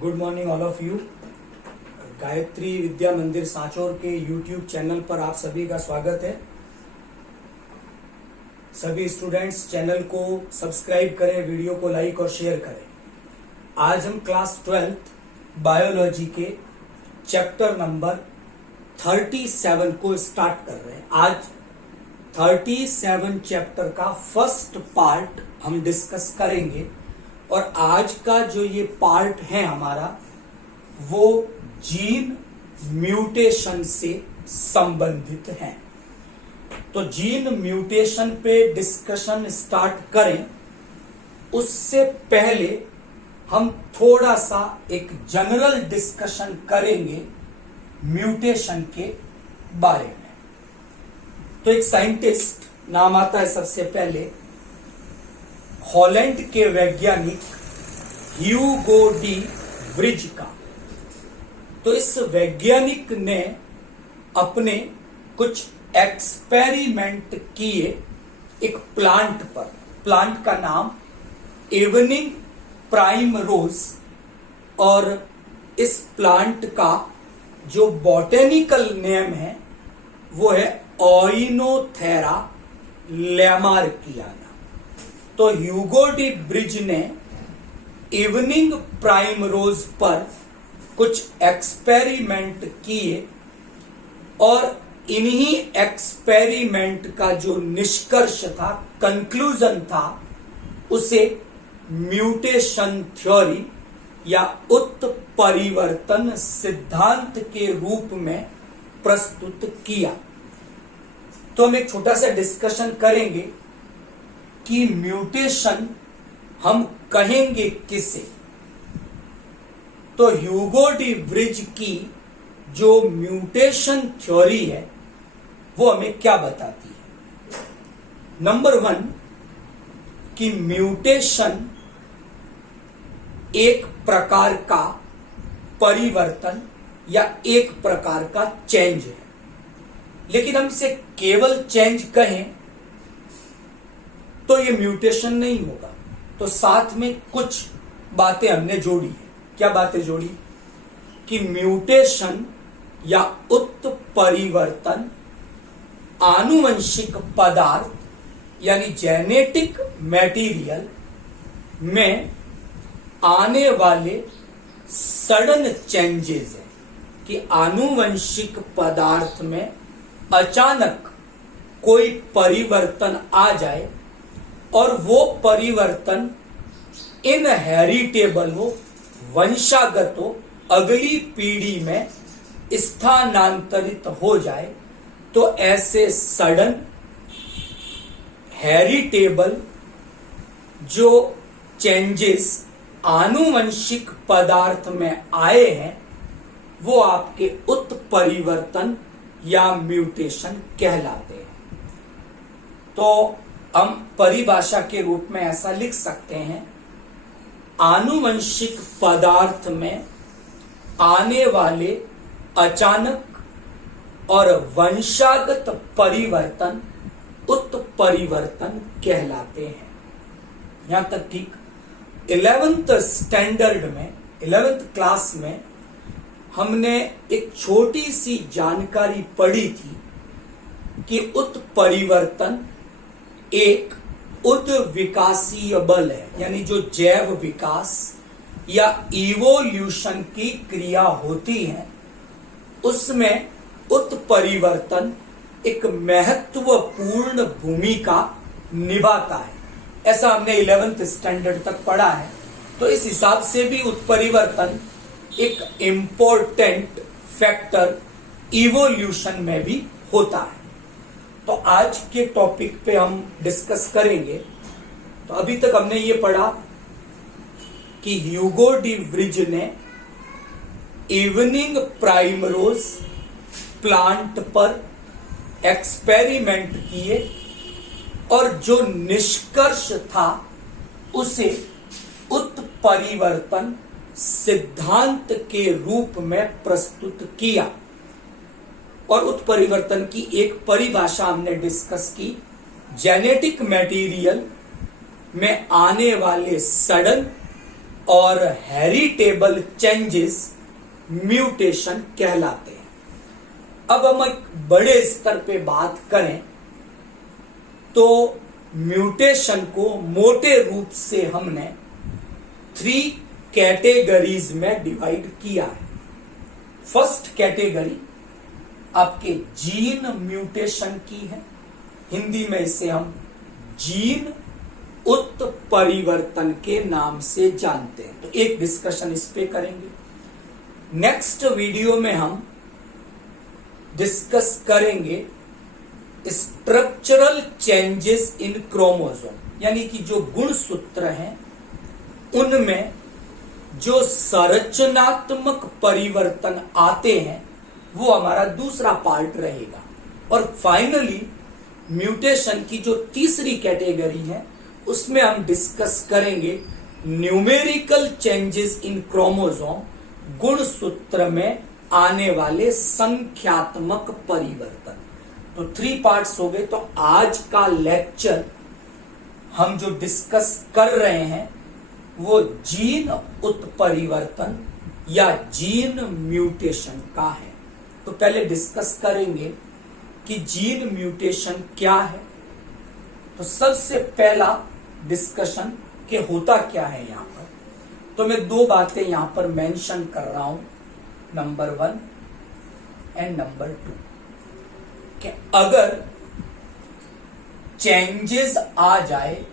Good morning all of you. Gayatri Vidya Mandir Sanchore के YouTube channel पर आप सभी का स्वागत है। सभी स्टूडेंट्स चैनल को सब्सक्राइब करें, वीडियो को लाइक और शेयर करें। आज हम क्लास 12 बायोलॉजी के चैप्टर नंबर 37 को स्टार्ट कर रहे हैं। आज 37 चैप्टर का फर्स्ट पार्ट हम डिस्कस करेंगे और आज का जो ये पार्ट है हमारा वो जीन म्यूटेशन से संबंधित है। तो जीन म्यूटेशन पे डिस्कशन स्टार्ट करें उससे पहले हम थोड़ा सा एक जनरल डिस्कशन करेंगे म्यूटेशन के बारे में। तो एक साइंटिस्ट नाम आता है सबसे पहले हॉलैंड के वैज्ञानिक ह्यूगो डी व्रिज का। तो इस वैज्ञानिक ने अपने कुछ एक्सपेरिमेंट किए एक प्लांट पर। प्लांट का नाम इवनिंग प्राइम रोज और इस प्लांट का जो बॉटेनिकल नेम है वो है ओइनोथेरा लैमार्कियाना। तो ह्यूगो डी व्रिज ने इवनिंग प्राइम रोज पर कुछ एक्सपेरिमेंट किए और इन्हीं एक्सपेरिमेंट का जो निष्कर्ष था, कंक्लूजन था, उसे म्यूटेशन थ्योरी या उत्परिवर्तन सिद्धांत के रूप में प्रस्तुत किया। तो हम एक छोटा सा डिस्कशन करेंगे कि म्यूटेशन हम कहेंगे किसे। तो ह्यूगो डी व्रिज की जो म्यूटेशन थ्योरी है वो हमें क्या बताती है। नंबर 1 कि म्यूटेशन एक प्रकार का परिवर्तन या एक प्रकार का चेंज है, लेकिन हम इसे केवल चेंज कहें तो ये म्यूटेशन नहीं होगा। तो साथ में कुछ बातें हमने जोड़ी है। क्या बातें जोड़ी कि म्यूटेशन या उत्परिवर्तन आनुवंशिक पदार्थ यानी जेनेटिक मटेरियल में आने वाले सडन चेंजेस है कि आनुवंशिक पदार्थ में अचानक कोई परिवर्तन आ जाए और वो परिवर्तन इनहेरिटेबल हो, वंशागत हो, अगली पीढ़ी में स्थानांतरित हो जाए। तो ऐसे सडन हेरिटेबल जो चेंजेस आनुवंशिक पदार्थ में आए हैं वो आपके उत्परिवर्तन या म्यूटेशन कहलाते हैं। तो हम परिभाषा के रूप में ऐसा लिख सकते हैं, आनुवंशिक पदार्थ में आने वाले अचानक और वंशागत परिवर्तन उत्परिवर्तन कहलाते हैं। यहां तक ठीक 11th स्टैंडर्ड में 11th क्लास में हमने एक छोटी सी जानकारी पढ़ी थी कि उत्परिवर्तन एक उद्विकासीय बल है, यानी जो जैव विकास या इवोल्यूशन की क्रिया होती है उसमें उत्परिवर्तन एक महत्वपूर्ण भूमिका निभाता है। ऐसा हमने 11th स्टैंडर्ड तक पढ़ा है। तो इस हिसाब से भी उत्परिवर्तन एक इंपॉर्टेंट फैक्टर इवोल्यूशन में भी होता है। तो आज के टॉपिक पे हम डिस्कस करेंगे। तो अभी तक हमने ये पढ़ा कि ह्यूगो डी व्रिज ने इवनिंग प्राइमरोज प्लांट पर एक्सपेरिमेंट किए और जो निष्कर्ष था उसे उत्परिवर्तन सिद्धांत के रूप में प्रस्तुत किया। और उत्परिवर्तन की एक परिभाषा हमने डिस्कस की, जेनेटिक मटेरियल में आने वाले सडन और हेरिटेबल चेंजेस म्यूटेशन कहलाते हैं। अब हम एक बड़े स्तर पे बात करें तो म्यूटेशन को मोटे रूप से हमने 3 कैटेगरीज में डिवाइड किया है। फर्स्ट कैटेगरी आपके जीन म्यूटेशन की है, हिंदी में इसे हम जीन उत्परिवर्तन के नाम से जानते हैं। तो एक डिस्कशन इस पे करेंगे। नेक्स्ट वीडियो में हम डिस्कस करेंगे स्ट्रक्चरल चेंजेस इन क्रोमोसोम, यानी कि जो गुणसूत्र हैं उनमें जो संरचनात्मक परिवर्तन आते हैं वो हमारा दूसरा पार्ट रहेगा। और फाइनली म्यूटेशन की जो तीसरी कैटेगरी है उसमें हम डिस्कस करेंगे न्यूमेरिकल चेंजेस इन क्रोमोसोम, गुणसूत्र में आने वाले संख्यात्मक परिवर्तन। तो 3 पार्ट्स हो गए। तो आज का लेक्चर हम जो डिस्कस कर रहे हैं वो जीन उत्परिवर्तन या जीन म्यूटेशन का है। तो पहले डिस्कस करेंगे कि जीन म्यूटेशन क्या है। तो सबसे पहला डिस्कशन के होता क्या है यहां पर, तो मैं 2 बातें यहां पर मेंशन कर रहा हूं, नंबर 1 एंड नंबर 2, कि अगर चेंजेस आ जाए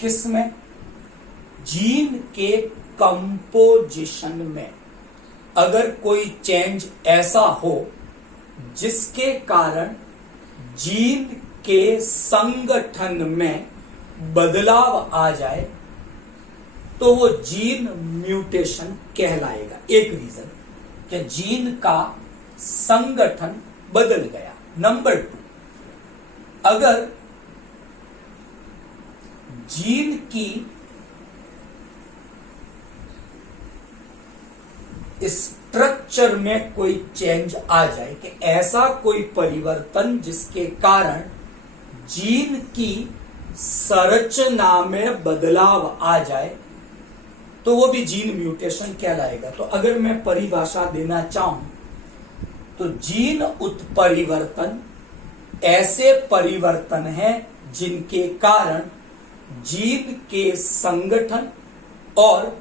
किसमें, जीन के कंपोजिशन में, अगर कोई चेंज ऐसा हो जिसके कारण जीन के संगठन में बदलाव आ जाए तो वो जीन म्यूटेशन कहलाएगा। एक रीजन कि जीन का संगठन बदल गया। नंबर 2, अगर जीन की स्ट्रक्चर में कोई चेंज आ जाए, कि ऐसा कोई परिवर्तन जिसके कारण जीन की संरचना में बदलाव आ जाए, तो वो भी जीन म्यूटेशन कहलाएगा। तो अगर मैं परिभाषा देना चाहूं तो जीन उत्परिवर्तन ऐसे परिवर्तन हैं जिनके कारण जीन के संगठन और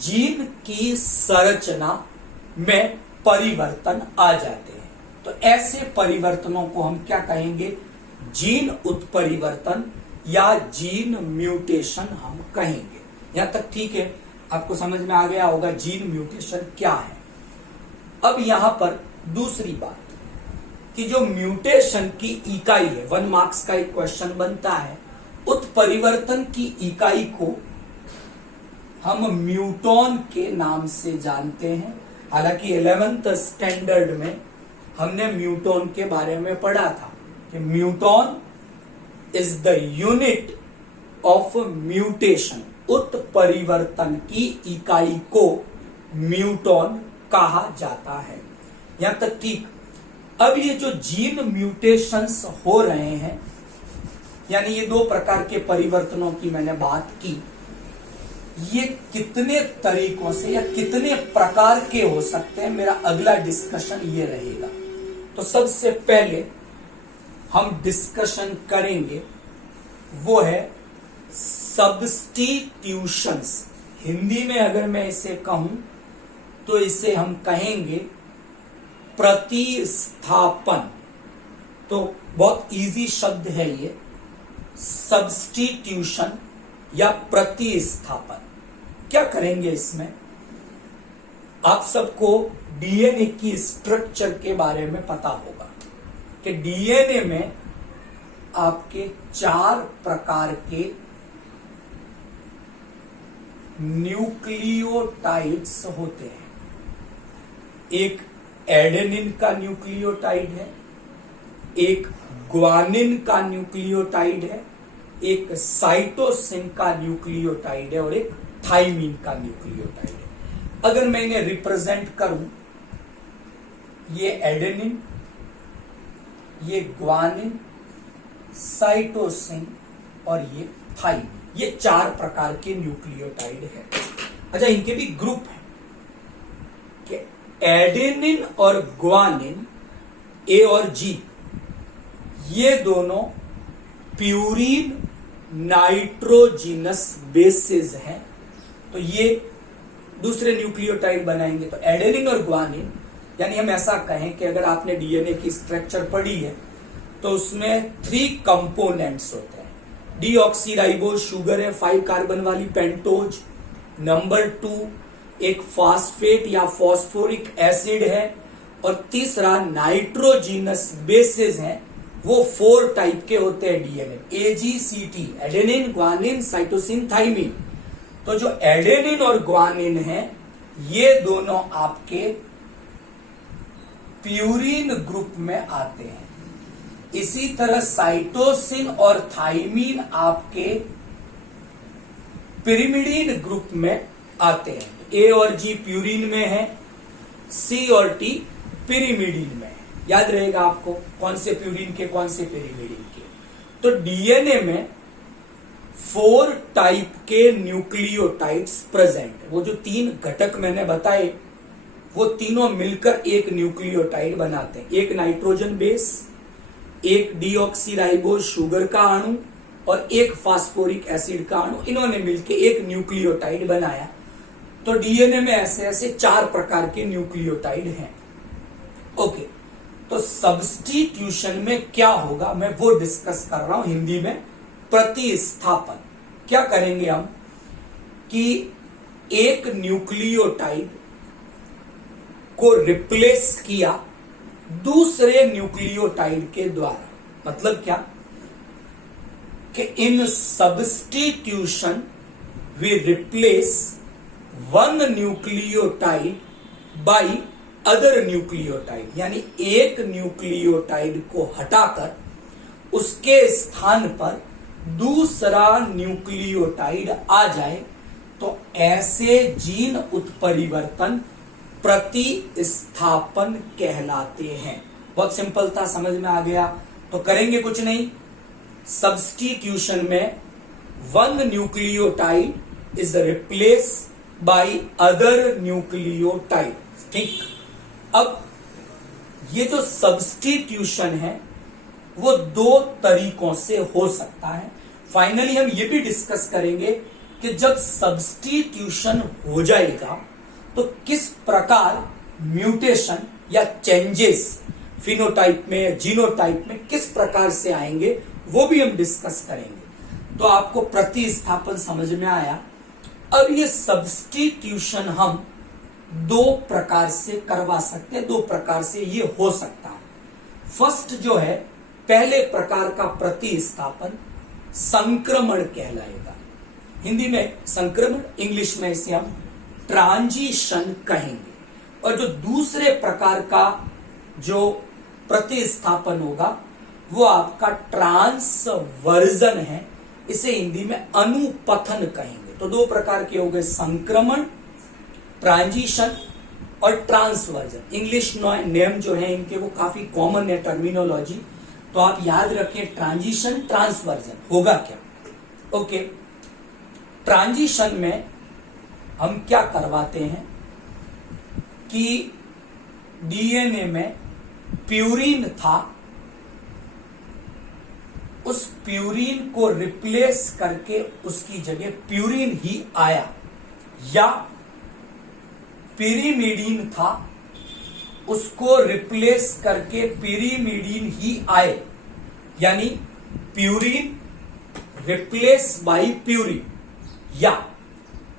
जीन की संरचना में परिवर्तन आ जाते हैं। तो ऐसे परिवर्तनों को हम क्या कहेंगे, जीन उत्परिवर्तन या जीन म्यूटेशन हम कहेंगे। यहां तक ठीक है, आपको समझ में आ गया होगा जीन म्यूटेशन क्या है। अब यहां पर दूसरी बात कि जो म्यूटेशन की इकाई है, 1 मार्क्स का एक क्वेश्चन बनता है, उत्परिवर्तन की इकाई को हम म्यूटॉन के नाम से जानते हैं। हालांकि 11th स्टैंडर्ड में हमने म्यूटॉन के बारे में पढ़ा था कि muton is the unit of mutation, उत्परिवर्तन की इकाई को म्यूटॉन कहा जाता है। यहां तक ठीक। अब ये जो जीन म्यूटेशंस हो रहे हैं, यानी ये 2 प्रकार के परिवर्तनों की मैंने बात की, ये कितने तरीकों से या कितने प्रकार के हो सकते हैं, मेरा अगला डिस्कशन ये रहेगा। तो सबसे पहले हम डिस्कशन करेंगे वो है सब्स्टिट्यूशंस। हिंदी में अगर मैं इसे कहूं तो इसे हम कहेंगे प्रतिस्थापन। तो बहुत इजी शब्द है ये, सब्स्टिट्यूशन या प्रतिस्थापन। क्या करेंगे इसमें, आप सबको डीएनए की स्ट्रक्चर के बारे में पता होगा कि डीएनए में आपके 4 प्रकार के न्यूक्लियोटाइड्स होते हैं। एक एडेनिन का न्यूक्लियोटाइड है, एक ग्वानिन का न्यूक्लियोटाइड है, एक साइटोसिन का न्यूक्लियोटाइड है और एक थाइमिन का न्यूक्लियोटाइड है। अगर मैं इन्हें रिप्रेजेंट करूं ये एडेनिन, ये ग्वानिन, साइटोसिन और ये थाइमिन, ये 4 प्रकार के न्यूक्लियोटाइड है। अच्छा, इनके भी ग्रुप है कि एडेनिन और ग्वानिन, ए और जी, ये दोनों प्यूरिन नाइट्रोजिनस बेसेस हैं। तो ये दूसरे न्यूक्लियोटाइड बनाएंगे। तो एडेनिन और ग्वानिन, यानी हम ऐसा कहें कि अगर आपने डीएनए की स्ट्रक्चर पढ़ी है तो उसमें 3 कंपोनेंट्स होते हैं। डीऑक्सीराइबोज शुगर है, 5 कार्बन वाली पेंटोज। नंबर 2 एक फास्फेट या फॉस्फोरिक एसिड है। और तीसरा नाइट्रोजिनस बेसेस हैं, वो 4 टाइप के होते हैं DNA, AGCT, adenine, guanine, cytosine, thymine. तो जो एडेनिन और ग्वानिन है, ये दोनों आपके प्यूरिन ग्रुप में आते हैं। इसी तरह साइटोसिन और थाइमिन आपके पिरिमिडीन ग्रुप में आते हैं। ए और जी प्यूरिन में है, सी और टी पिरिमिडीन में है। याद रहेगा आपको कौन से प्यूरिन के, कौन से पिरिमिडीन के। तो डीएनए में 4 टाइप के न्यूक्लियोटाइड्स प्रेजेंट है। वो जो 3 घटक मैंने बताए, वो तीनों मिलकर एक न्यूक्लियोटाइड बनाते हैं। एक नाइट्रोजन बेस, एक डीऑक्सीराइबोज शुगर का अणु और एक फास्फोरिक एसिड का अणु, इन्होंने मिलकर एक न्यूक्लियोटाइड बनाया। तो डीएनए में ऐसे ऐसे 4 प्रकार के न्यूक्लियोटाइड हैं। ओके, तो सब्स्टिट्यूशन में क्या होगा मैं वो डिस्कस कर रहा हूं हिंदी में। प्रतिस्थापन क्या करेंगे हम कि एक न्यूक्लियोटाइड को रिप्लेस किया दूसरे न्यूक्लियोटाइड के द्वारा। मतलब क्या कि in substitution we replace one nucleotide by other nucleotide, यानी एक न्यूक्लियोटाइड को हटाकर उसके स्थान पर दूसरा न्यूक्लियोटाइड आ जाए, तो ऐसे जीन उत्परिवर्तन प्रतिस्थापन कहलाते हैं। बहुत सिंपल था, समझ में आ गया। तो करेंगे कुछ नहीं, सब्स्टिट्यूशन में one nucleotide is replace by other nucleotide. ठीक, अब ये जो सब्स्टिट्यूशन है वो 2 तरीकों से हो सकता है। फाइनली हम ये भी डिस्कस करेंगे कि जब सब्स्टिट्यूशन हो जाएगा तो किस प्रकार म्यूटेशन या चेंजेस फिनोटाइप में या जीनोटाइप में किस प्रकार से आएंगे, वो भी हम डिस्कस करेंगे। तो आपको प्रतिस्थापन समझ में आया। अब ये सब्स्टिट्यूशन हम 2 प्रकार से करवा सकते हैं, 2 प्रकार से ये हो सकता है। फर्स्ट जो है, पहले प्रकार का प्रतिस्थापन संक्रमण कहलाएगा। हिंदी में संक्रमण, इंग्लिश में इसे हम ट्रांजिशन कहेंगे। और जो दूसरे प्रकार का जो प्रतिस्थापन होगा वो आपका ट्रांसवर्जन है, इसे हिंदी में अनुपथन कहेंगे। तो 2 प्रकार के हो गए, संक्रमण, ट्रांजिशन और ट्रांसवर्जन। इंग्लिश नेम जो है इनके वो काफी कॉमन है टर्मिनोलॉजी, तो आप याद रखें ट्रांजिशन, ट्रांसवर्जन। होगा क्या? ओके, ट्रांजिशन में हम क्या करवाते हैं कि डीएनए में प्यूरिन था, उस प्यूरिन को रिप्लेस करके उसकी जगह प्यूरिन ही आया, या पिरिमिडीन था, उसको रिप्लेस करके पिरिमिडीन ही आए, यानी प्यूरिन रिप्लेस बाय प्यूरिन या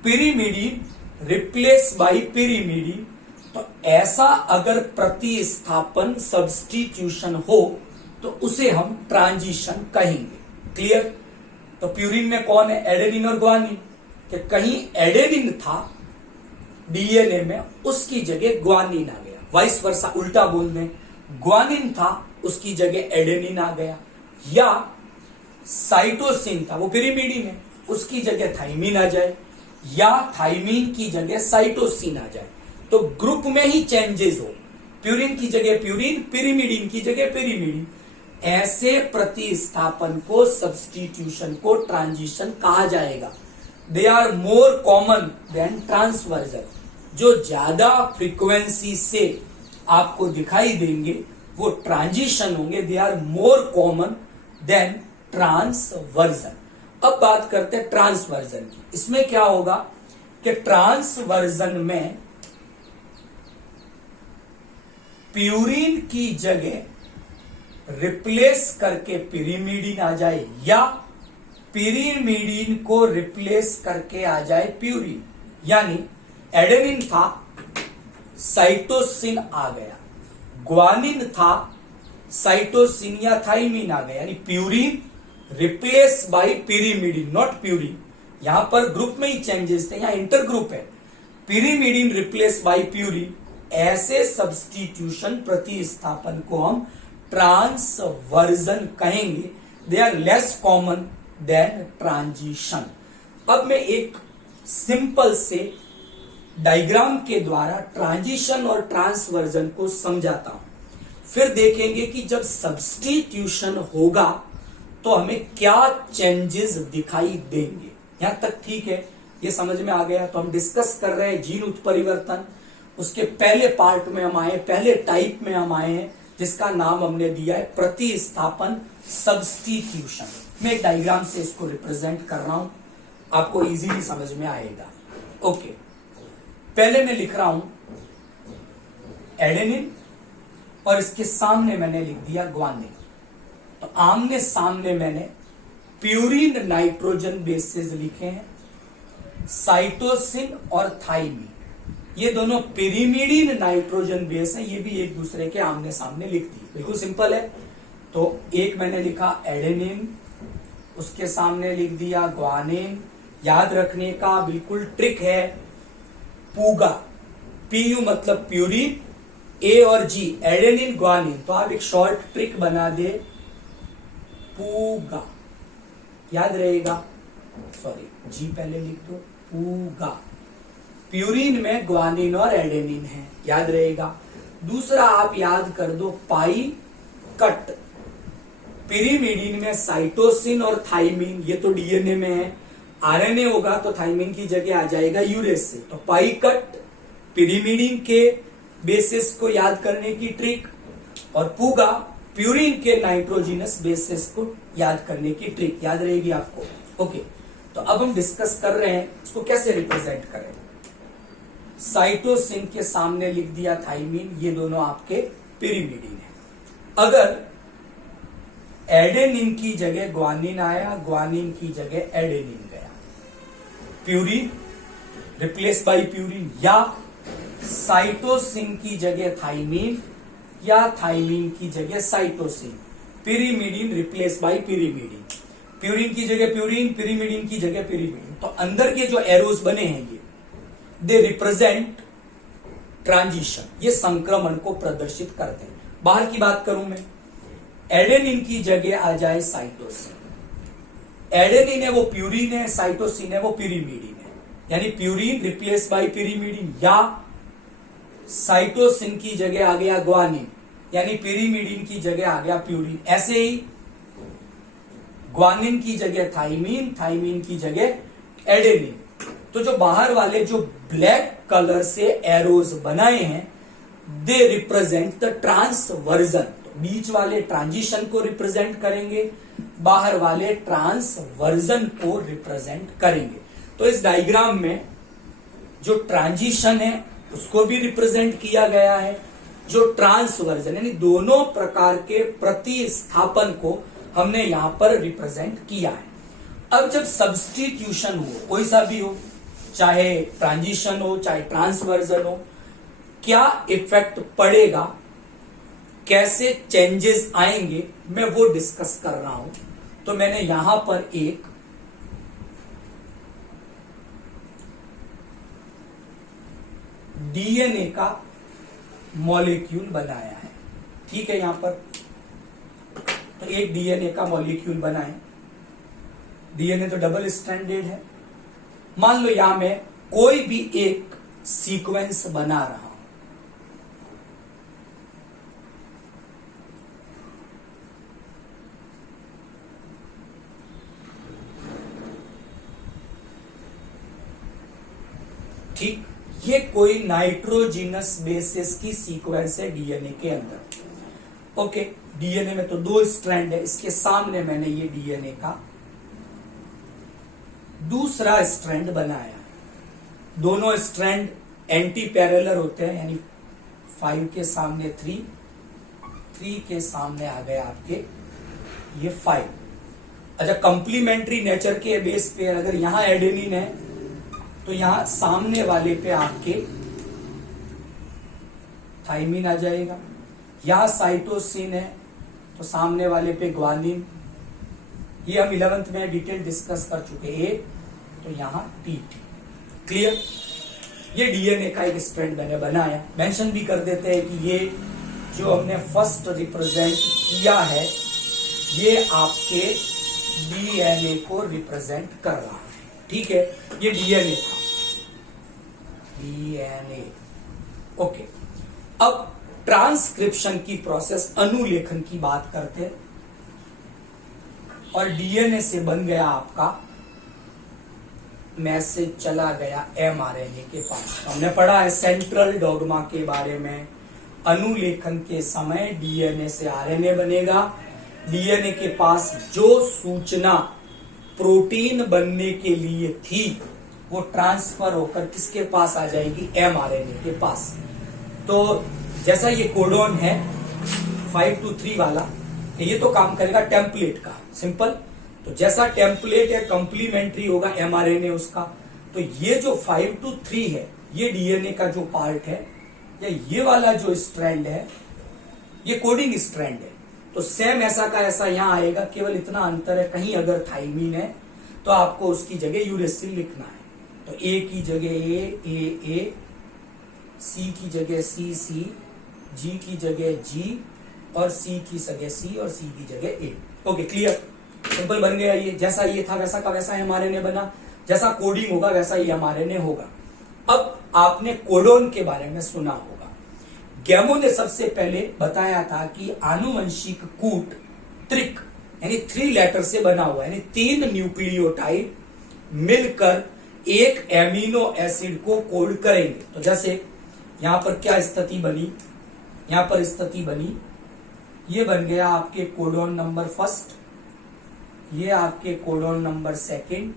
पिरिमिडीन रिप्लेस बाय पिरिमिडीन। तो ऐसा अगर प्रतिस्थापन सब्स्टिट्यूशन हो तो उसे हम ट्रांजिशन कहेंगे। क्लियर? तो प्यूरिन में कौन है? एडेनिन और ग्वानिन। कि कहीं एडेनिन था डीएनए में, उसकी जगह ग्वानिन आ गया, वाइस वर्सा, उल्टा बोल दें, ग्वानिन था उसकी जगह एडेनिन आ गया, या साइटोसिन था, वो पिरिमिडीन है, उसकी जगह थाइमिन आ जाए, या थाइमिन की जगह साइटोसिन आ जाए। तो ग्रुप में ही चेंजेस हो प्यूरिन की जगह प्यूरिन, पिरिमिडीन की जगह पिरिमिडीन। ऐसे प्रतिस्थापन को, सब्स्टिट्यूशन को ट्रांजिशन कहा जाएगा। They are more common than transversion. जो ज्यादा फ्रीक्वेंसी से आपको दिखाई देंगे वो ट्रांजिशन होंगे। They are more common than transversion. अब बात करते हैं ट्रांसवर्जन की। इसमें क्या होगा कि ट्रांसवर्जन में प्यूरिन की जगह रिप्लेस करके पिरिमिडीन आ जाए या पिरिमिडीन को रिप्लेस करके आ जाए प्यूरिन। यानी एडेनिन था, साइटोसिन आ गया, ग्वानिन था, साइटोसिन या थाइमिन आ गया। यानी purine replace by pyrimidine, not purine. यहां पर ग्रुप में ही चेंजेस थे, यहां इंटर ग्रुप है। Pyrimidine replace by purine. ऐसे सब्स्टिट्यूशन प्रतिस्थापन को हम ट्रांसवर्जन कहेंगे। They are less common than transition. अब मैं एक सिंपल से डायग्राम के द्वारा ट्रांजिशन और ट्रांसवर्जन को समझाता हूं, फिर देखेंगे कि जब सब्स्टिट्यूशन होगा तो हमें क्या चेंजेस दिखाई देंगे। यहां तक ठीक है, ये समझ में आ गया। तो हम डिस्कस कर रहे हैं जीन उत्परिवर्तन। उसके पहले पार्ट में हम आए, पहले टाइप में हम आए हैं, जिसका नाम हमने दिया है प्रतिस्थापन, सब्स्टिट्यूशन। मैं एक डायग्राम से इसको रिप्रेजेंट कर रहा हूं, आपको इजीली समझ में आएगा। ओके, पहले मैं लिख रहा हूं एडेनिन और इसके सामने मैंने लिख दिया ग्वानिन। तो आमने सामने मैंने प्यूरिन नाइट्रोजन बेसेस लिखे हैं, साइटोसिन और थाइमिन। ये दोनों पिरिमिडीन नाइट्रोजन बेस हैं, ये भी एक दूसरे के आमने सामने लिख दिए। बिल्कुल सिंपल है। तो एक मैंने लिखा एडेनिन, उसके सामने लिख दिया ग्वानिन। याद रखने का बिल्कुल ट्रिक है, पूगा, पीयू मतलब प्यूरिन, ए और जी एडेनिन ग्वानिन। तो आप एक शॉर्ट ट्रिक बना दे, पूगा, याद रहेगा। सॉरी, जी पहले लिख दो, पूगा। प्यूरिन में ग्वानिन और एडेनिन है, याद रहेगा। दूसरा आप याद कर दो, पाई कट। पिरिमिडीन में साइटोसिन और थाइमिन, ये तो डीएनए में है। आरएनए होगा तो थाइमिन की जगह आ जाएगा यूरेस से। तो पाई कट पिरिमिडीन के बेसिस को याद करने की ट्रिक, और पूगा प्यूरिन के नाइट्रोजिनस बेसिस को याद करने की ट्रिक, याद रहेगी आपको। ओके, तो अब हम डिस्कस कर रहे हैं इसको कैसे रिप्रेजेंट करें। साइटोसिन के सामने लिख दिया थाइमिन, ये दोनों आपके पिरिमिडीन है। अगर एडेनिन की जगह ग्वानिन आया, ग्वानिन की जगह एडेनिन गया, प्यूरिन रिप्लेस बाय प्यूरिन, या साइटोसिन की जगह थाइमिन या थाइमिन की जगह cytosine, pyrimidine replace by pyrimidine, purine की जगह प्यूरिन, पिरिमिडीन की जगह पिरिमिडीन। तो अंदर के जो एरोज बने हैं ये दे रिप्रेजेंट ट्रांजिशन, ये संक्रमण को प्रदर्शित करते हैं। बाहर की बात करूं मैं, एडेनिन की जगह आ जाए साइटोसिन। एडेनिन है वो प्यूरिन है, साइटोसिन है वो पिरिमिडीन है। यानी प्यूरिन रिप्लेस बाय पिरिमिडीन, या साइटोसिन की जगह आ गया ग्वानिन, यानी पिरिमिडीन की जगह आ गया प्यूरिन। ऐसे ही ग्वानिन की जगह थाइमिन, थाइमिन की जगह एडेनिन। तो जो बाहर वाले जो ब्लैक कलर से एरोज बनाए हैं, दे रिप्रेजेंट द ट्रांसवर्जन। तो बीच वाले ट्रांजिशन को रिप्रेजेंट करेंगे, बाहर वाले ट्रांसवर्जन को रिप्रेजेंट करेंगे। तो इस डायग्राम में जो ट्रांजिशन है उसको भी रिप्रेजेंट किया गया है, जो ट्रांसवर्जन यानी दोनों प्रकार के प्रतिस्थापन को हमने यहां पर रिप्रेजेंट किया है। अब जब सब्स्टिट्यूशन हो, कोई सा भी हो, चाहे ट्रांजिशन हो चाहे ट्रांसवर्जन हो, क्या इफेक्ट पड़ेगा, कैसे चेंजेस आएंगे, मैं वो डिस्कस कर रहा हूं। तो मैंने यहां पर एक डीएनए का मॉलिक्यूल बनाया है, ठीक है। यहां पर तो एक डीएनए का मॉलिक्यूल बनाए। डीएनए तो डबल स्ट्रैंडेड है। मान लो यहां मैं कोई भी एक सीक्वेंस बना रहा हूं, ये कोई नाइट्रोजिनस बेसिस की सीक्वेंस है डीएनए के अंदर। ओके, डीएनए में तो 2 स्ट्रैंड है, इसके सामने मैंने ये डीएनए का दूसरा स्ट्रैंड बनाया। दोनों स्ट्रैंड एंटी पैरेलल होते हैं, यानी 5 के सामने 3, 3 के सामने आ गया आपके ये 5। अच्छा, कंप्लीमेंट्री नेचर के बेस पे अगर यहां एडेनिन है तो यहां सामने वाले पे आपके थाइमिन आ जाएगा। यहां साइटोसिन है तो सामने वाले पे ग्वानिन। ये हम 11th में डिटेल डिस्कस कर चुके हैं। तो यहां टीटी। क्लियर? ये डीएनए का एक स्ट्रैंड मैंने बनाया। मेंशन भी कर देते हैं कि ये जो हमने फर्स्ट रिप्रेजेंट किया है ये आपके डीएनए को रिप्रेजेंट कर रहा है। ठीक है, ये डीएनए था, डीएनए। ओके, अब ट्रांसक्रिप्शन की प्रोसेस, अनुलेखन की बात करते हैं। और डीएनए से बन गया आपका मैसेज, चला गया एमआरएनए के पास। हमने पढ़ा है सेंट्रल डॉगमा के बारे में। अनुलेखन के समय डीएनए से आरएनए बनेगा। डीएनए के पास जो सूचना प्रोटीन बनने के लिए थी वो ट्रांसफर होकर किसके पास आ जाएगी? एमआरएनए के पास। तो जैसा ये कोडोन है 5 to 3 वाला, ये तो काम करेगा टेम्पलेट का, सिंपल। तो जैसा टेम्पलेट है कंप्लीमेंट्री होगा एमआरएनए उसका। तो ये जो 5 to 3 है ये डीएनए का जो पार्ट है, या ये वाला जो स्ट्रैंड है ये कोडिंग स्ट्रैंड है। तो सेम ऐसा का ऐसा यहां आएगा, केवल इतना अंतर है, कहीं अगर थाइमीन है तो आपको उसकी जगह यूरेसिल लिखना है। तो ए की जगह ए, सी की जगह सी, जी की जगह जी, और सी की जगह सी, और सी की जगह ए। Okay, clear? सिंपल बन गया ये। जैसा ये था वैसा का वैसा एमआरएनए बना, जैसा कोडिंग होगा वैसा ही एमआरएनए होगा। अब आपने कोडोन के बारे में सुना होगा। गैमो ने सबसे पहले बताया था कि आनुवंशिक कूट त्रिक यानी 3 लेटर से बना हुआ है, यानी 3 न्यूक्लियोटाइड मिलकर एक एमिनो एसिड को कोड करेंगे। तो जैसे यहां पर क्या स्थिति बनी, यहां पर स्थिति बनी, ये बन गया आपके कोडोन नंबर 1, ये आपके कोडोन नंबर 2,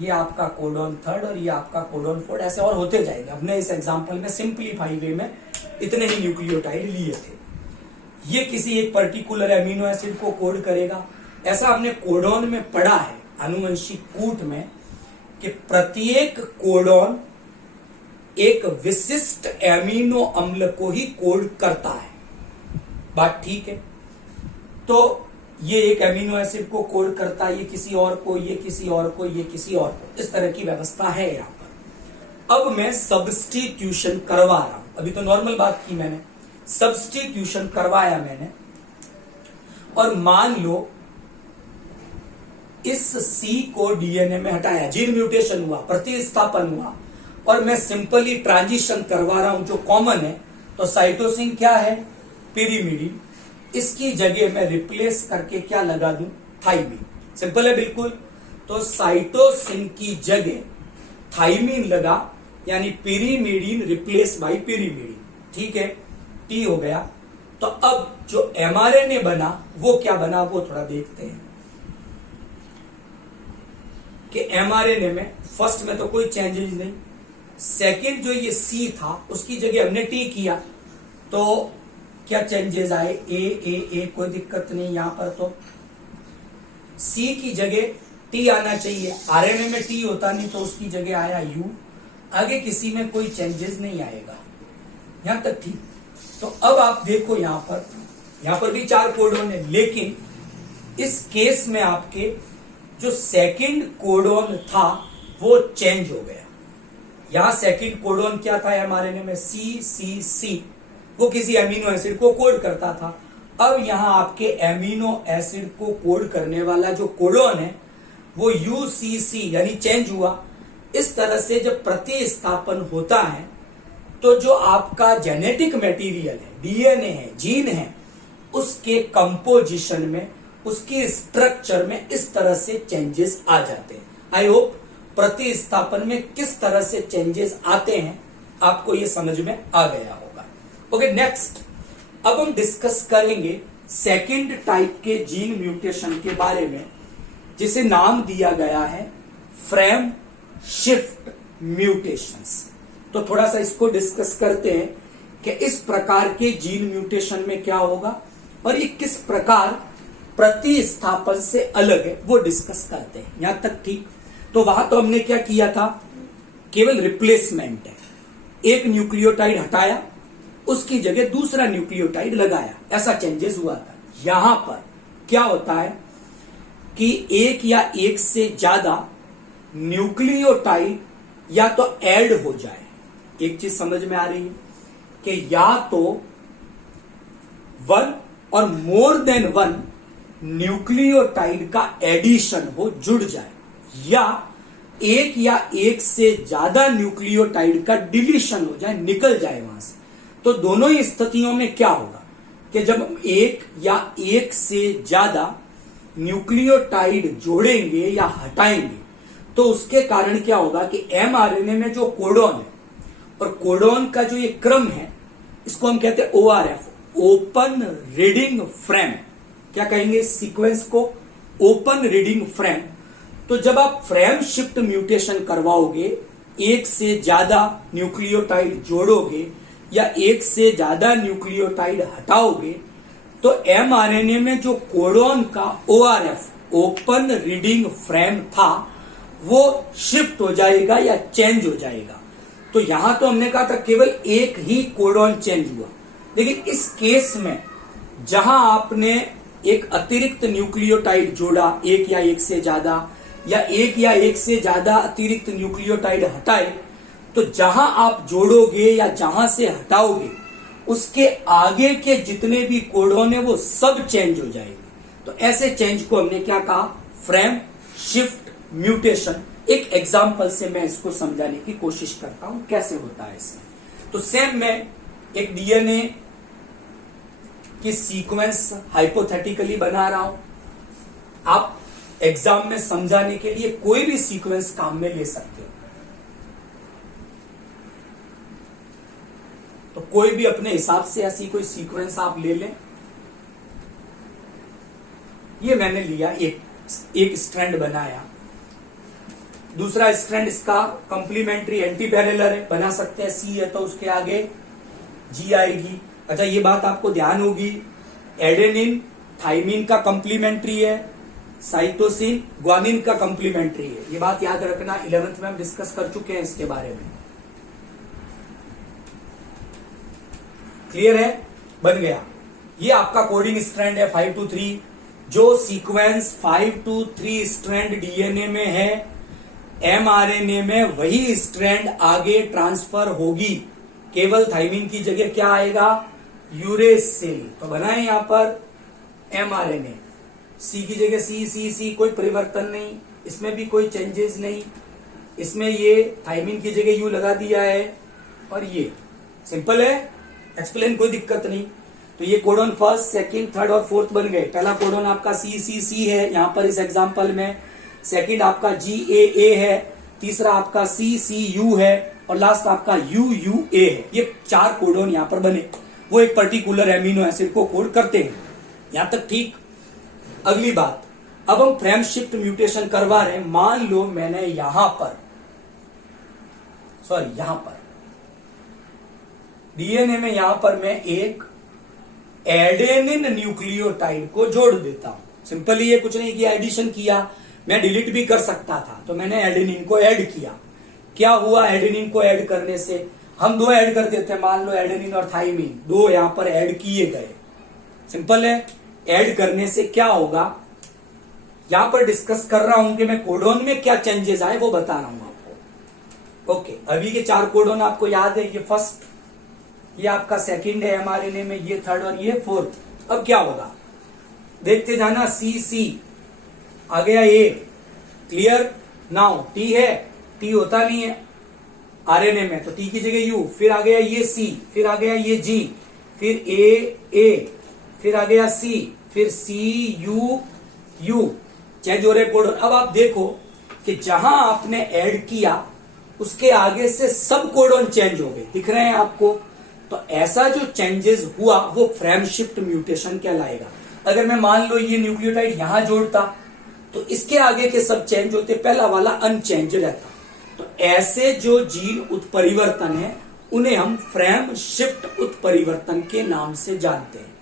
ये आपका कोडोन 3 और ये आपका कोडोन 4, ऐसे और होते जाएंगे। हमने इस एग्जांपल में सिंप्लीफाई वे में इतने ही न्यूक्लियोटाइड लिए थे। ये किसी एक पर्टिकुलर एमिनो एसिड को कोड करेगा। ऐसा हमने कोडोन में पढ़ा है, आनुवंशिक कूट में, कि प्रत्येक कोडोन एक विशिष्ट एमिनो अम्ल को ही कोड करता है। बात ठीक है? तो ये एक एमिनो एसिड को कोड करता है, ये किसी और को, ये किसी और को, ये किसी और को। इस तरह की व्यवस्था है यहां पर। अब मैं सब्स्टिट्यूशन करवा रहा हूं। अभी तो नॉर्मल बात की मैंने, सब्स्टिट्यूशन करवाया मैंने, और मान लो इस सी को डीएनए में हटाया, जीन म्यूटेशन हुआ, प्रतिस्थापन हुआ, और मैं सिंपली ट्रांजिशन करवा रहा हूं जो कॉमन है। तो साइटोसिन क्या है? पिरिमिडीन। इसकी जगह मैं रिप्लेस करके क्या लगा दूं? थाइमीन। सिंपल है बिल्कुल। तो साइटोसिन की जगह थाइमीन लगा, यानी पिरिमिडीन रिप्लेस बाय पिरिमिडीन। ठीक है, टी हो गया। तो अब जो एमआरएनए बना वो क्या बना, वो थोड़ा देखते हैं कि एमआरएनए में फर्स्ट में तो कोई चेंजेस नहीं, सेकंड जो ये सी था उसकी जगह हमने टी किया, तो क्या चेंजेस आए? ए, कोई दिक्कत नहीं। यहां पर तो सी की जगह टी आना चाहिए, आरएनए में टी होता नहीं तो उसकी जगह आया यू। आगे किसी में कोई चेंजेस नहीं आएगा, यहां तक ठीक। तो अब आप देखो यहां पर भी 4 कोडोन है, लेकिन इस केस में आपके जो सेकंड कोडोन था वो चेंज हो गया। यहां सेकंड कोडोन क्या था एमआरएनए में? सी, वो किसी एमिनो एसिड को कोड करता था। अब यहां आपके एमिनो एसिड को कोड करने वाला जो कोडोन है वो यूसीसी यानी चेंज हुआ। इस तरह से जब प्रतिस्थापन होता है तो जो आपका जेनेटिक मटेरियल है, डीएनए है, जीन है, उसके कंपोजिशन में, उसके स्ट्रक्चर में इस तरह से चेंजेस आ जाते हैं। आई होप प्रतिस्थापन में किस तरह से चेंजेस आते हैं आपको ये समझ में आ गया होगा। ओके, नेक्स्ट अब हम डिस्कस करेंगे सेकंड टाइप के जीन म्यूटेशन के बारे में, जिसे नाम दिया गया है फ्रेम शिफ्ट म्यूटेशंस। तो थोड़ा सा इसको डिस्कस करते हैं कि इस प्रकार के जीन म्यूटेशन में क्या होगा और ये किस प्रकार प्रतिस्थापन से अलग है, वो डिस्कस करते हैं। यहां तक ठीक? तो वहां तो हमने क्या किया था, केवल रिप्लेसमेंट है, एक न्यूक्लियोटाइड हटाया, उसकी जगह दूसरा न्यूक्लियोटाइड लगाया, ऐसा चेंजेस हुआ था। यहां पर क्या होता है कि एक या एक से ज्यादा न्यूक्लियोटाइड या तो ऐड हो जाए। एक चीज समझ में आ रही है कि या तो वन और मोर देन वन न्यूक्लियोटाइड का एडिशन हो, जुड़ जाए, या एक से ज्यादा न्यूक्लियोटाइड का डिलीशन हो जाए, निकल जाए वहां से। तो दोनों ही स्थितियों में क्या होगा कि जब हम एक या एक से ज्यादा न्यूक्लियोटाइड जोड़ेंगे या हटाएंगे तो उसके कारण क्या होगा कि एमआरएनए में जो कोडॉन है और कोडॉन का जो ये क्रम है, इसको हम कहते हैं ओआरएफ, ओपन रीडिंग फ्रेम। क्या कहेंगे सीक्वेंस को? Open reading frame. तो जब आप फ्रेम शिफ्ट म्यूटेशन करवाओगे, एक से ज्यादा न्यूक्लियोटाइड जोड़ोगे या एक से ज्यादा न्यूक्लियोटाइड हटाओगे, तो एमआरएनए में जो कोडॉन का ओआरएफ, ओपन रीडिंग फ्रेम था, वो शिफ्ट हो जाएगा या चेंज हो जाएगा। तो यहां तो हमने कहा था केवल एक ही कोडॉन चेंज हुआ, लेकिन इस केस में जहां आपने एक अतिरिक्त न्यूक्लियोटाइड जोड़ा, एक या एक से ज्यादा अतिरिक्त न्यूक्लियोटाइड हटाए, तो जहां आप जोड़ोगे या जहां से हटाओगे, उसके आगे के जितने भी कोडॉन है वो सब चेंज हो जाएंगे। तो ऐसे चेंज को हमने क्या कहा? Frame shift mutation. एक एग्जाम्पल से मैं इसको समझाने की कोशिश करता हूं कैसे होता है इसमें। तो सेम मैं एक डीएनए की सीक्वेंस हाइपोथेटिकली बना रहा हूं। आप एग्जाम में समझाने के लिए कोई भी सीक्वेंस काम में ले सकते हो। तो कोई भी अपने हिसाब से ऐसी कोई सीक्वेंस आप ले लें। ये मैंने लिया, एक स्ट्रैंड बनाया, दूसरा स्ट्रैंड इसका कंप्लीमेंट्री एंटी पैरेलल है, बना सकते हैं। सी है तो उसके आगे जी आएगी। अच्छा, ये बात आपको ध्यान होगी, एडेनिन थाइमिन का कंप्लीमेंट्री है, साइटोसिन ग्वानिन का कंप्लीमेंट्री है। ये बात याद रखना, 11th में हम डिस्कस कर चुके हैं इसके बारे में। क्लियर है? बन गया। ये आपका कोडिंग स्ट्रैंड है 5 to 3। जो सीक्वेंस 5 to 3 स्ट्रैंड डीएनए में है, एमआरएनए में वही स्ट्रैंड आगे ट्रांसफर होगी। केवल थाइमिन की जगह क्या आएगा? यूरेसिल। तो बनाए यहां पर एमआरएनए, सी की जगह सी, कोई परिवर्तन नहीं, इसमें भी कोई चेंजेस नहीं। इसमें ये थाइमिन की जगह यू लगा दिया है और ये सिंपल है, एक्सप्लेन, कोई दिक्कत नहीं। तो ये कोडॉन फर्स्ट, सेकंड, थर्ड और फोर्थ बन गए। पहला कोडॉन आपका सी है यहां पर इस एग्जांपल में, सेकंड आपका GAA है, तीसरा आपका CCU है और लास्ट आपका UUA है। ये 4 कोडॉन यहां पर बने, वो एक पर्टिकुलर एमिनो एसिड को कोड करते हैं। यहां तक ठीक? अगली बात, अब हम फ्रेम शिफ्ट म्यूटेशन करवा रहे हैं। मान लो मैंने यहां पर डीएनए में यहां पर मैं एक एडेनिन न्यूक्लियोटाइड को जोड़ देता हूं। सिंपली ये कुछ नहीं किया, एडिशन किया। मैं डिलीट भी कर सकता था, तो मैंने एडेनिन को ऐड किया। क्या हुआ एडेनिन को ऐड करने से? हम 2 ऐड कर देते हैं, मान लो एडेनिन और थाइमिन, 2 यहां पर ऐड किए गए। सिंपल है। ऐड करने से क्या होगा, यहां पर डिस्कस कर रहा हूं कि मैं कोडॉन में क्या चेंजेस आए वो बता रहा हूं आपको। ओके, अभी के 4 कोडॉन आपको याद है। ये फर्स्ट, ये आपका सेकंड है एमआरएनए में, ये थर्ड और ये फोर्थ। अब क्या होगा देखते जाना। CC आ गया A, क्लियर। नाउ T है, T होता नहीं है आरएनए में, तो T की जगह U, फिर आ गया ये C, फिर आ गया ये G, फिर A, फिर आ गया C, फिर CU, चेंज हो रहे कोड। अब आप देखो कि जहां आपने ऐड किया उसके आगे से सब कोडॉन चेंज हो गए, दिख रहे हैं आपको। तो ऐसा जो चेंजेस हुआ वो फ्रेम शिफ्ट म्यूटेशन कहलाएगा। अगर मैं मान लो ये न्यूक्लियोटाइड यहां जोड़ता तो इसके आगे के सब चेंज होते, पहला वाला अनचेंज रहता। तो ऐसे जो जीन उत्परिवर्तन है उन्हें हम फ्रेम शिफ्ट उत्परिवर्तन के नाम से जानते हैं।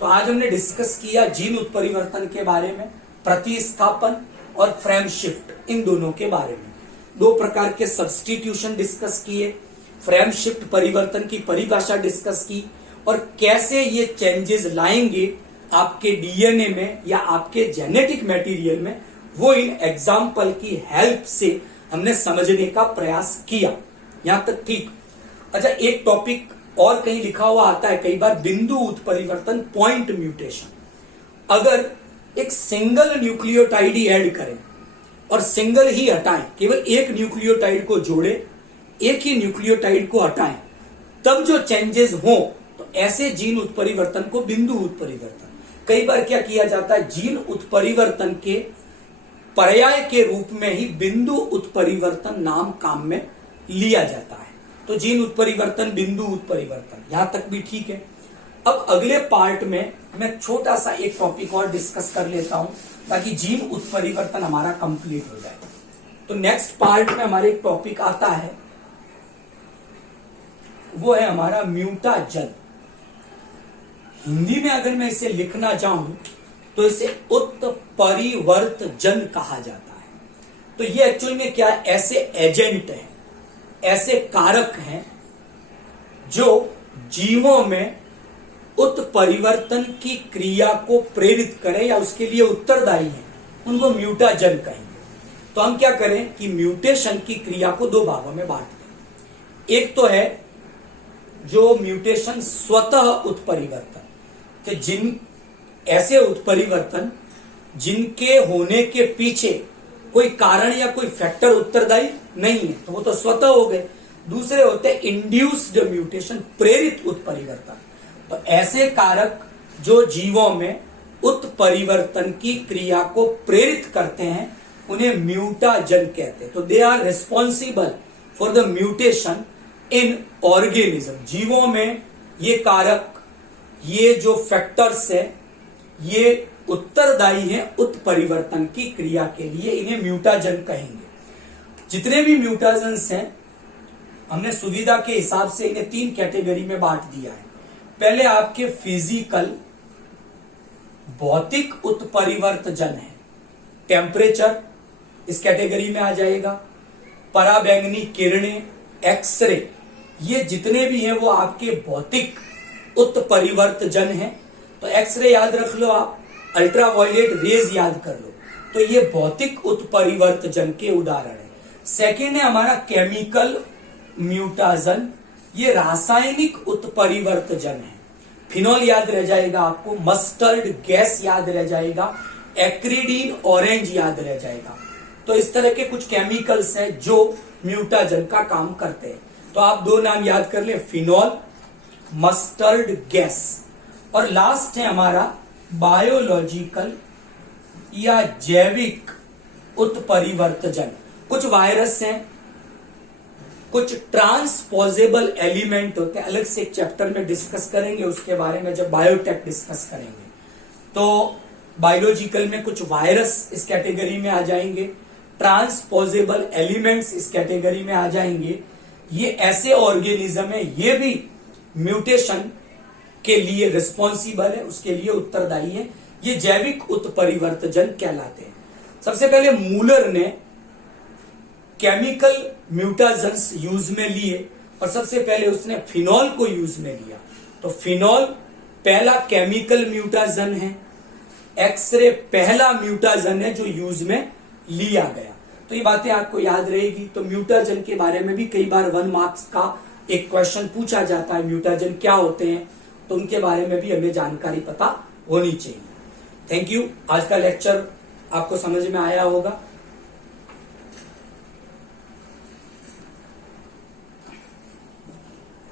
तो आज हमने डिस्कस किया जीन उत्परिवर्तन के बारे में, प्रतिस्थापन और फ्रेम शिफ्ट, इन दोनों के बारे में। दो प्रकार के सब्स्टिट्यूशन डिस्कस किए, फ्रेम शिफ्ट परिवर्तन की परिभाषा डिस्कस की, और कैसे ये चेंजेस लाएंगे आपके डीएनए में या आपके जेनेटिक मटेरियल में, वो इन एग्जाम्पल की हेल्प से हमने समझने का प्रयास किया। यहां तक ठीक। अच्छा, एक टॉपिक और कहीं लिखा हुआ आता है कई बार, बिंदु उत्परिवर्तन, पॉइंट म्यूटेशन। अगर एक सिंगल न्यूक्लियोटाइड ही ऐड करें और सिंगल ही हटाएं, केवल एक न्यूक्लियोटाइड को जोड़े, एक ही न्यूक्लियोटाइड को हटाएं, तब जो चेंजेस हो तो ऐसे जीन उत्परिवर्तन को बिंदु उत्परिवर्तन। कई बार क्या किया जाता है, जीन उत्परिवर्तन के पर्याय के रूप में ही बिंदु उत्परिवर्तन नाम काम में लिया जाता है। तो जीन उत्परिवर्तन, बिंदु उत्परिवर्तन, यहां तक भी ठीक है। अब अगले पार्ट में मैं छोटा सा एक टॉपिक और डिस्कस कर लेता हूं ताकि जीन उत्परिवर्तन हमारा कंप्लीट हो जाए। तो नेक्स्ट पार्ट में हमारे एक टॉपिक आता है, वो है हमारा म्यूटाजन। हिंदी में अगर मैं इसे लिखना चाहूं तो इसे उत्परिवर्तजन कहा जाता है। तो ये एक्चुअल में क्या है, ऐसे एजेंट हैं, ऐसे कारक हैं जो जीवों में उत्परिवर्तन की क्रिया को प्रेरित करें या उसके लिए उत्तरदायी हैं, उनको म्यूटाजन कहेंगे। तो हम क्या करें कि म्यूटेशन की क्रिया को दो भागों में बांट दें। एक तो है जो म्यूटेशन स्वतः उत्परिवर्तन, कि जिन ऐसे उत्परिवर्तन जिनके होने के पीछे कोई कारण या कोई फैक्टर उत्तरदायी नहीं है, तो वो तो स्वतः हो गए। दूसरे होते हैं इंड्यूस्ड म्यूटेशन, प्रेरित उत्परिवर्तन। तो ऐसे कारक जो जीवों में उत्परिवर्तन की क्रिया को प्रेरित करते हैं उन्हें म्यूटाजन कहते हैं। तो they are responsible for the mutation in organism. जीवों में ये कारक, ये जो फैक्टर्स है, ये उत्तरदायी है उत्परिवर्तन की क्रिया के लिए, इन्हें म्यूटाजन कहेंगे। जितने भी म्यूटाजन्स हैं हमने सुविधा के हिसाब से इन्हें तीन कैटेगरी में बांट दिया है। पहले आपके फिजिकल, भौतिक उत्परिवर्तजन है, टेम्परेचर इस कैटेगरी में आ जाएगा, पराबैंगनी किरणें, एक्सरे, ये जितने भी हैं वो आपके भौतिक उत्परिवर्तजन हैं। तो एक्सरे याद रख लो आप, अल्ट्रावायलेट रेज याद कर लो, तो ये भौतिक उत्परिवर्तजन के उदाहरण है। सेकेंड है हमारा केमिकल म्यूटाजन, ये रासायनिक उत्परिवर्तजन है। फिनॉल याद रह जाएगा आपको, मस्टर्ड गैस याद रह जाएगा, एक्रिडीन ऑरेंज याद रह जाएगा। तो इस तरह के कुछ केमिकल्स हैं जो म्यूटाजन का काम करते हैं। तो आप दो नाम याद कर ले, फिनॉल, मस्टर्ड गैस। और लास्ट है हमारा बायोलॉजिकल या जैविक उत्परिवर्तजन। कुछ वायरस हैं, कुछ ट्रांसपोजेबल एलिमेंट होते हैं, अलग से एक चैप्टर में डिस्कस करेंगे उसके बारे में जब बायोटेक डिस्कस करेंगे। तो बायोलॉजिकल में कुछ वायरस इस कैटेगरी में आ जाएंगे, ट्रांसपोजेबल एलिमेंट्स इस कैटेगरी में आ जाएंगे। ये ऐसे ऑर्गेनिज्म है, ये भी म्यूटेशन के लिए रिस्पॉन्सिबल है, उसके लिए उत्तरदायी है। ये जैविक उत्परिवर्तजन कहलाते हैं। सबसे पहले मूलर ने केमिकल म्यूटाजन्स यूज में लिए और सबसे पहले उसने फिनॉल को यूज में लिया। तो फिनॉल पहला केमिकल म्यूटाजन है, एक्सरे पहला म्यूटाजन है जो यूज में लिया गया। तो ये बातें आपको याद रहेगी। तो म्यूटाजन के बारे में भी कई बार 1 मार्क्स का एक क्वेश्चन पूछा जाता है, म्यूटाजन क्या होते हैं, तो उनके बारे में भी हमें जानकारी पता होनी चाहिए। Thank you. आज का लेक्चर आपको समझ में आया होगा।